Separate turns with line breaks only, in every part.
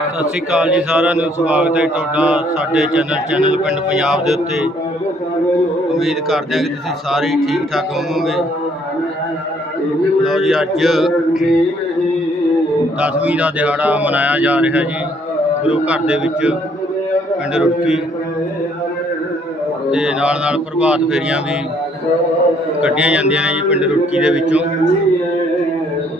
ਸਤਿ ਸ੍ਰੀ ਅਕਾਲ ਜੀ, ਸਾਰਿਆਂ ਨੂੰ ਸਵਾਗਤ ਹੈ ਤੁਹਾਡਾ ਸਾਡੇ ਚੈਨਲ ਚੈਨਲ ਪਿੰਡ ਪੰਜਾਬ ਦੇ ਉੱਤੇ।
ਉਮੀਦ ਕਰਦੇ ਹਾਂ ਕਿ ਤੁਸੀਂ ਸਾਰੇ ਠੀਕ ਠਾਕ ਹੋਵੋਗੇ। ਲਓ ਜੀ, ਅੱਜ ਦਸਵੀਂ ਦਾ ਦਿਹਾੜਾ ਮਨਾਇਆ ਜਾ ਰਿਹਾ ਜੀ, ਗੁਰੂ ਘਰ ਦੇ ਵਿੱਚ
ਪਿੰਡ ਰੁੜਕੀ।
ਤੇ ਨਾਲ ਨਾਲ ਪ੍ਰਭਾਤ ਫੇਰੀਆਂ ਵੀ ਕੱਢੀਆਂ ਜਾਂਦੀਆਂ ਨੇ ਜੀ ਪਿੰਡ ਰੁੜਕੀ ਦੇ ਵਿੱਚੋਂ।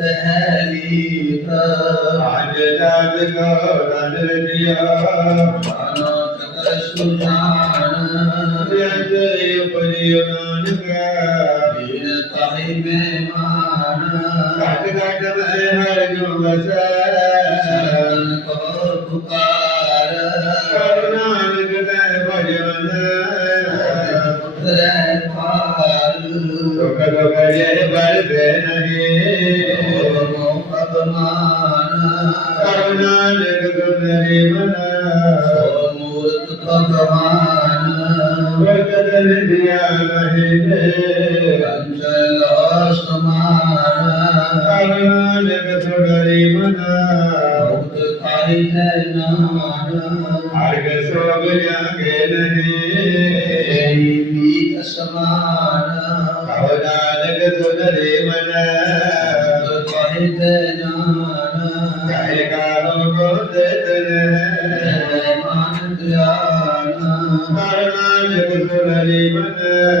تهليك
عجل بك ونرجيا
أناتك السلطان
يجري قليلانك
من الطيب معنا
تعتقد بأيها الجمسة Yeah, yeah, yeah.
ਅਪਮਾਨ ਕਰਨਾ
ਲਗਤ ਮੇਰੇ ਮਨ
ਸੋ ਮੂਰਤ ਭਗਵਾਨ
ਵਰਤ ਦਿਆ ਰਹੇ ਨੇ
ਅੰਜਲ ਅਸਮਾਨ
ਕਰਨਾ ਲਗਤ ਮੇਰੇ ਮਨ
ਮੁਕਤ ਪਾਈ ਹੈ ਨਾਨ
ਹਰ ਗ ਸੋਗ ਜਾਗੇ ਨਹੀਂ
ਵੀ ਅਸਮਾਨ
ਕਰਨਾ ਲਗਤ ਮੇਰੇ ਮਨ
ਮੁਕਤ ਪਾਈ ਹੈ
Amen.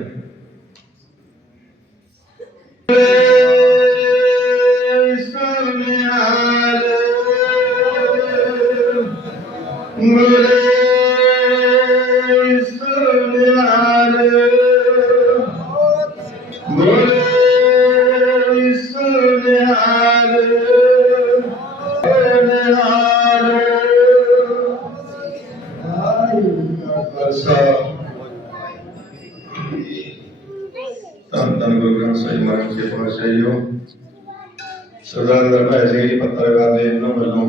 ਧੰਨ ਧੰਨ ਗੁਰੂ ਗ੍ਰੰਥ ਸਾਹਿਬ ਮਹਾਰਾਜ ਜੀ ਪਾਤਸ਼ਾਹੀਓ ਸਰਦਾਰ ਦਾ ਭਾਈ ਜੀ ਪੱਤਰਕਾਰ ਦੇ ਇਹਨਾਂ ਵੱਲੋਂ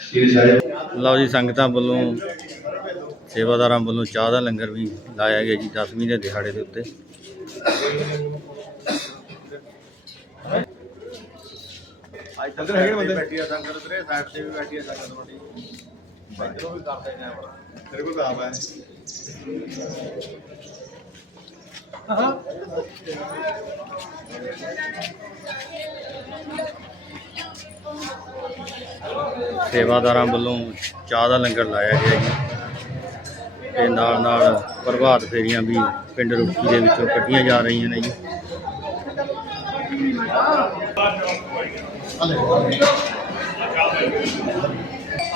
ਸ੍ਰੀ ਸਾਹਿਬ
ਲਓ ਜੀ ਸੰਗਤਾਂ ਵੱਲੋਂ ਸੇਵਾਦਾਰਾਂ ਵੱਲੋਂ ਚਾਹ ਦਾ ਲੰਗਰ ਵੀ ਲਾਇਆ ਗਿਆ ਜੀ ਦਸਵੀਂ ਦੇ ਦਿਹਾੜੇ ਦੇ ਉੱਤੇ।
ਅੰਦਰ ਹੈਗੇ ਬੰਦੇ? ਬੈਠੀ ਆ ਸੰਗਤ ਤੇਰੇ ਸਾਈਡ ਤੇ ਵੀ ਬੈਠੀ ਆ ਸੰਗਤ ਬੜੀ ਇਧਰੋਂ ਵੀ ਕਰਦਾ ਇਹਨਾਂ ਬੜਾ ਤੇਰੇ ਕੋਲ ਤਾਂ ਆਪ ਹੈ। ਹਾਂ।
ਸੇਵਾਦਾਰਾਂ ਵੱਲੋਂ ਚਾਹ ਦਾ ਲੰਗਰ ਲਾਇਆ ਗਿਆ ਜੀ। ਤੇ ਨਾਲ ਨਾਲ ਪ੍ਰਭਾਤ ਫੇਰੀਆਂ ਵੀ ਪਿੰਡ ਰੁਕੀ ਦੇ ਵਿੱਚੋਂ ਕੱਢੀਆਂ ਜਾ ਰਹੀਆਂ ਨੇ ਜੀ। ਹਲੇ।